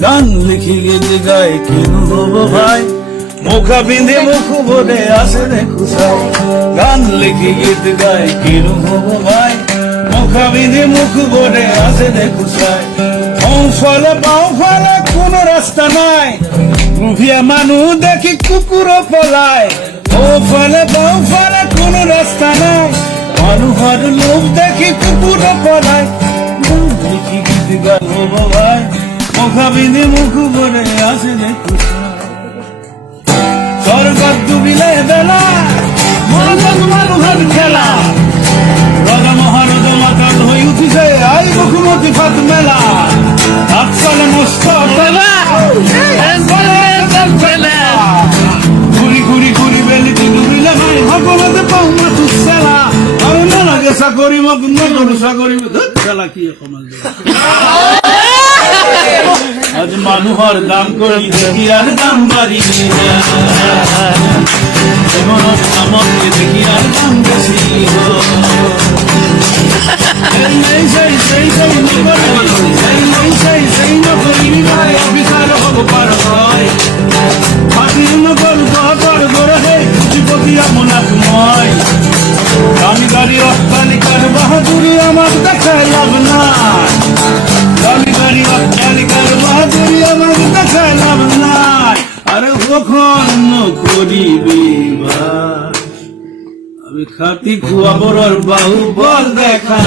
গান লিখি গীত গাই কিনু হব ভাই মুখা বিঁধে মুখ বলে আসে দেখু সাই গান লিখি গীত গাই কিনু হব ভাই মুখা বিঁধে মুখ বলে আসে দেখু সাই ফলে পাও ফলে কোন রাস্তা নাই রুভিয়া মানুষ দেখি কুকুর পলায় ও ফলে পাও ফলে কোন রাস্তা নাই মানুহর লোভ দেখি কুকুর পলায় লিখি গীত গাই হব ভাই মুখা বিঁধে মুখ বলে আসে দেখু স্বর্গত ডুবিলে বেলা মানুহৰ খেলা ৰজা মহাৰজ মাতাল হৈ উঠিছে আই বসুমতী ফাট মেলা আগফালে মস্ত ঘূৰি ঘূৰি ঘূৰি বেলিটি ডুবিলে ভাই ভগৱতে পাওঁ মাথো চেলা আৰু নালাগে চাকৰি মোক নকৰো চাকৰি খেলা কি সমাজ আজ মানুহৰ দাম কৰি দেখি আর দাম বাড়ি জীবনের নামকে দেখি আর দাম বেশি অফিসার হব পার হয় মাটির নগর গহর গড়ে হে কুচিপতি আমনাক মই দামি গাড়ি অট্টালিকার বাহাদুরি আমার দেখায় লাভ নাই দামি গাড়ি অট্টালিকার বাহাদুরি আমার দেখায় লাভ নাই আরে কখন করিবি আমি খাতি খুয়াবর বাহু বল দেখা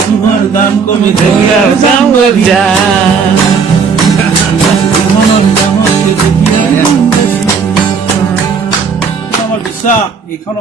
তোমার দাম কমে থেকে আর দাম যা আমার বিশ্বাস এখন